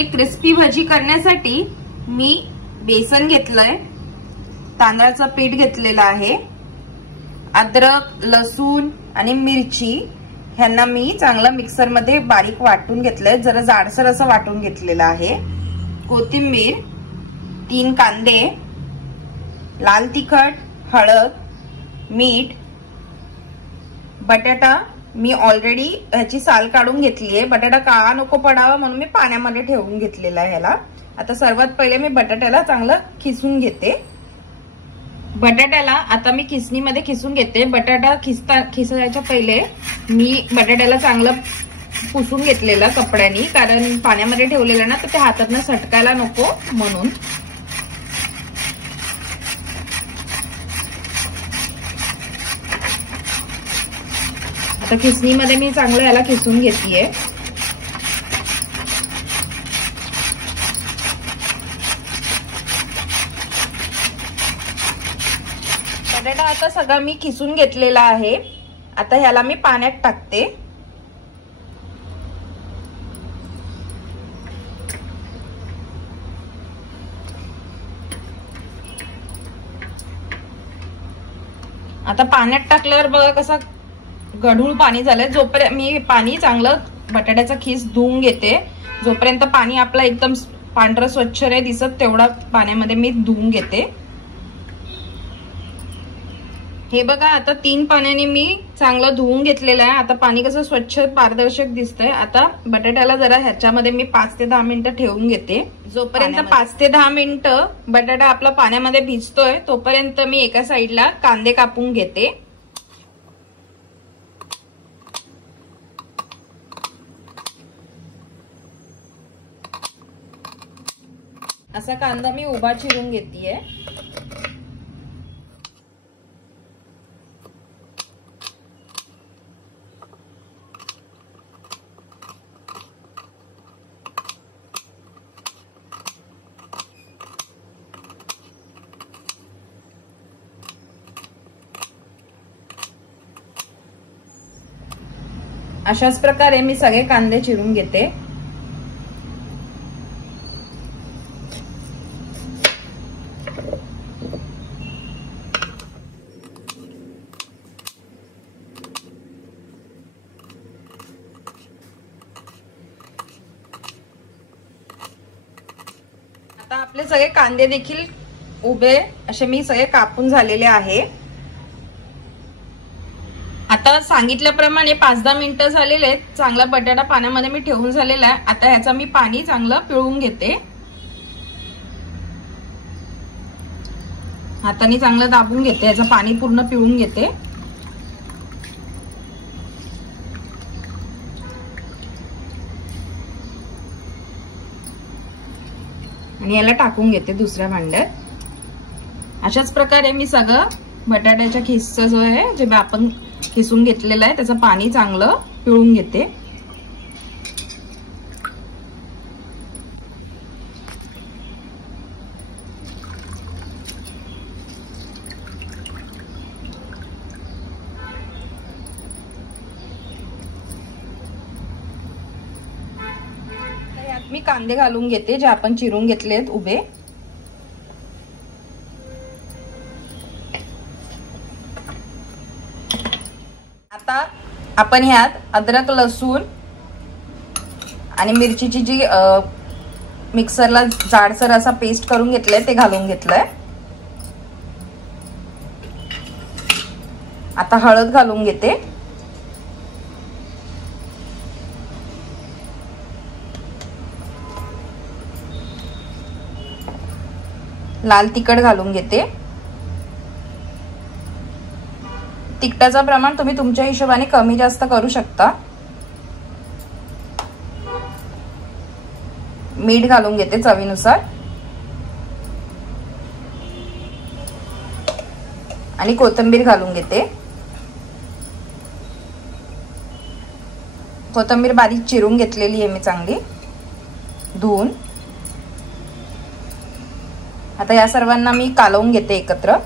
भजी, crispy भजी करण्यासाठी मी बेसन घेतलंय, तांदळाचं पीठ घेतलेलं आहे, अद्रक, लसूण आणि मिरची ह्यांना मी चांगलं मिक्सर मध्ये बारीक वाटून घेतलंय, जरा जाडसर असं वाटून घेतलेलं आहे, कोथिंबीर, 3 कांदे, लाल तिखट, हळद, मीठ, बटाटा मी ऑलरेडी ह्याची साल काढून घेतली आहे, बटाटा काळा नको पडावा म्हणून मी पाण्यामध्ये ठेवून घेतलेला आहे ह्याला। आता सर्वात पहिले मी बटाट्याला चांगलं खिसून घेते। बटाट्याला आता मी खिसणीमध्ये खिसून घेते। बटाटा खिसायच्या पहिले मी बटाट्याला चांगलं पुसून घेतलेलं कपड्यानी, कारण पाण्यामध्ये ठेवलेलं ना तर ते हातातनं सटकायला नको म्हणून। आता खिसणीमध्ये मी चांगलं याला खिसून घेतेय। बटाटा आता सगळा मी खिसून घेतलेला आहे। आता ह्याला मी पाण्यात टाकते। आता पाण्यात टाकल्यावर बघा कसा गढूळ पाणी झालंय। जोपर्यंत मी पाणी चांगलं बटाट्याचा खिस धुवून घेते, जोपर्यंत पाणी आपलं एकदम पांढरं स्वच्छ नाही दिसत तेवढा पाण्यामध्ये मी धुवून घेते। हे बघा आता 3 पाण्याने मी चांगलं धुवून घेतलेलं आहे। आता पाणी कसं स्वच्छ पारदर्शक दिसतंय। आता बटाट्याला जरा ह्याच्यामध्ये मी 5 ते 10 मिनिटं ठेवून घेते। जोपर्यंत 5 ते 10 मिनिटं बटाटा आपला पाण्यामध्ये भिजतोय तोपर्यंत मी एका साईडला कांदे कापून घेते। असा कांदा मी उभा चिरून घेतेय। अशाच प्रकारे मी सगळे कांदे चिरून घेते। आता आपले सगळे कांदे देखील उभे असे मी सगळे कापून झालेले आहे। आता सांगितल्याप्रमाणे 5-10 मिनिटं झालेले आहेत। चांगला बटाटा पाण्यामध्ये मी ठेवून झालेला आहे। आता ह्याचा मी पाणी चांगलं पिळून घेते। हाताने चांगलं दाबून घेते, ह्याचं पाणी पूर्ण पिळून घेते। आणि याला टाकून घेते दुसऱ्या भांड्यात। अशाच प्रकारे मी सगळं बटाट्याच्या खिसचं जो आहे जे आपण खिसून घेतलेलं आहे त्याचं पाणी चांगलं पिळून घेते। यात मी कांदे घालून घेते जे आपण चिरून घेतले आहेत उभे। आता आपण ह्यात अद्रक, लसूण आणि मिरचीची जी मिक्सरला जाडसर असा पेस्ट करून घेतलंय ते घालून घेतलंय। आता हळद घालून घेते। लाल तिखट घालून घेते। तिखटाचं प्रमाण तुम्ही तुमच्या हिशोबाने कमी जास्त करू शकता। मीठ घालून घेते चवीनुसार आणि कोथिंबीर घालून घेते। कोथिंबीर बारीक चिरून घेतलेली आहे मी चांगली धुवून। आता या सर्वांना मी कालवून घेते एकत्र।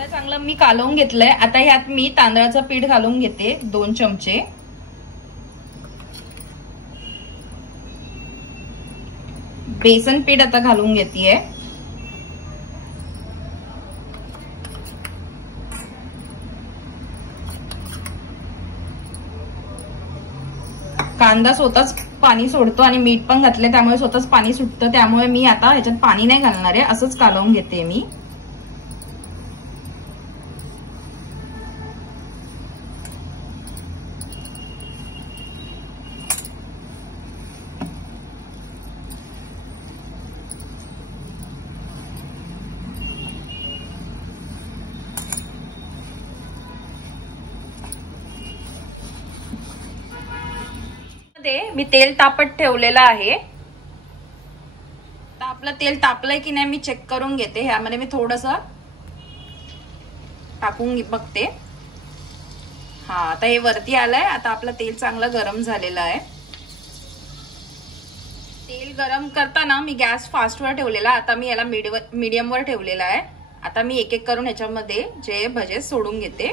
आता चांगलं मी कालवून घेतलंय. आता ह्यात मी तांदळाचं पीठ घालून घेते 2 चमचे. बेसन पीठ आता घालून घेतेय. कांदा स्वतःच पाणी सोडतो आणि मीठ पण घातले त्यामुळे स्वतःच पाणी सुटतं. त्यामुळे मी आता ह्याच्यात पाणी नाही घालणार आहे, असंच कालवून घेते मी. मी तेल तापत ठेवलेलं आहे. तर आपलं तेल तापलंय की नाही मी चेक करून घेते. ह्यामध्ये मी थोडंसं टाकून बघते. हा, आता हे वरती आलंय. आता आपलं तेल चांगलं गरम झालेलं आहे. तेल गरम करताना मी गॅस फास्टवर ठेवलेला. आता मी याला मीडियमवर ठेवलेला आहे. आता मी एक एक करून ह्याच्यामध्ये जे भजे सोडून घेते.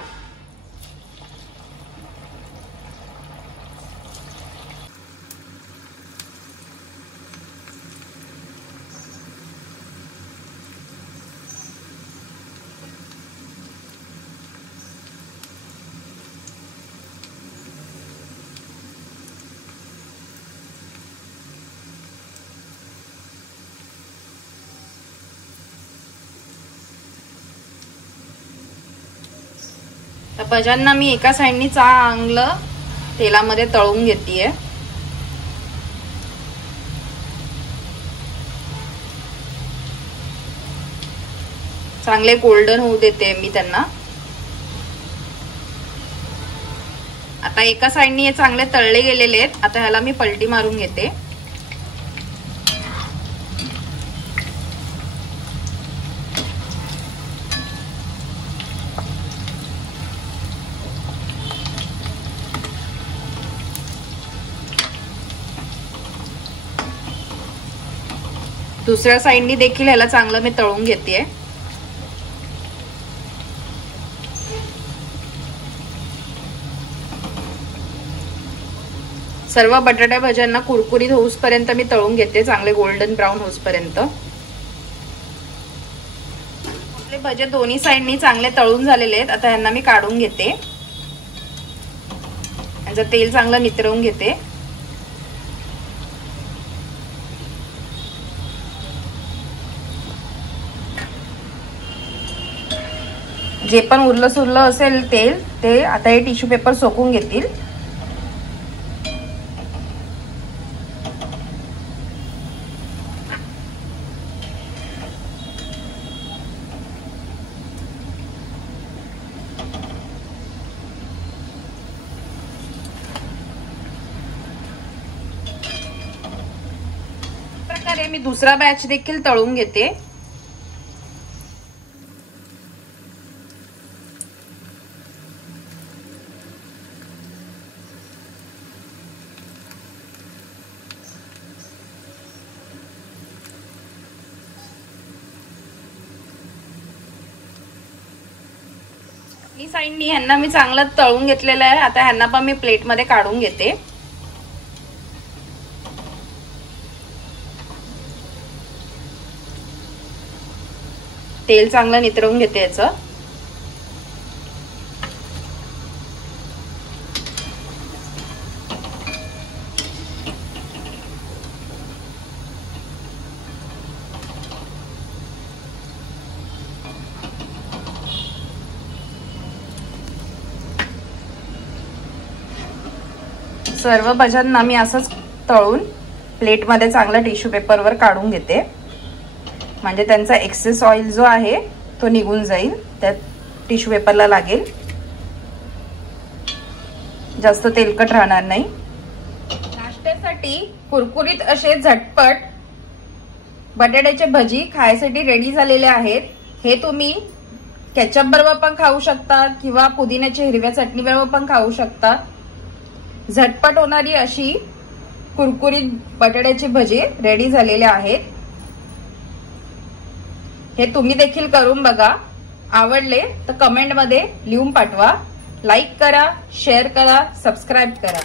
तर भज्यांना मी एका साइडनी चांगलं तेलामध्ये तळून घेतेय. चांगले गोल्डन होऊ देते मी त्यांना. आता एका साइडनी हे चांगले तळले गेलेले आहेत. आता ह्याला मी पलटी मारून घेते. दुसऱ्या साइडनी देखील ह्याला चांगलं मी तळून घेतेय. सर्व बटाटा भज्यांना कुरकुरीत होऊसपर्यंत मी तळून घेते, चांगले गोल्डन ब्राऊन होऊसपर्यंत. आपले भजे दोन्ही साइडनी चांगले तळून झालेले आहेत. आता ह्यांना मी काढून घेते. यांचं तेल चांगलं नितरवून घेते. जे पण उरलं सुरलं असेल तेल ते आता हे टिश्यू पेपर सोकून घेतील. प्रकारे मी दुसरा बॅच देखील तळून घेते. ही साइडनी ह्यांना मी चांगलं तळून घेतलेलं आहे. आता ह्यांना पण मी प्लेट मध्ये काढून घेते. तेल चांगलं नितरवून घेते याचं. सर्व भज्यांना मी असंच तळून प्लेटमध्ये चांगलं टिश्यू पेपरवर काढून घेते. म्हणजे त्यांचा एक्सेस ऑइल जो आहे तो निघून जाईल, त्यात टिश्यू पेपरला लागेल, जास्त तेलकट राहणार नाही. नाश्त्यासाठी कुरकुरीत असे झटपट बटाट्याचे भजी खायसाठी रेडी झालेले आहेत. हे तुम्ही केचप बरोबर पण खाऊ शकता किंवा पुदिन्याच्या हिरव्या चटणी बरोबर पण खाऊ शकता. झटपट होणारी अशी कुरकुरीत बटाट्याची भजी रेडी झालेले आहेत. हे तुम्ही देखील करून बघा. आवडले तर कमेंट मध्ये लिहून पाठवा. लाईक करा, शेअर करा, सबस्क्राईब करा.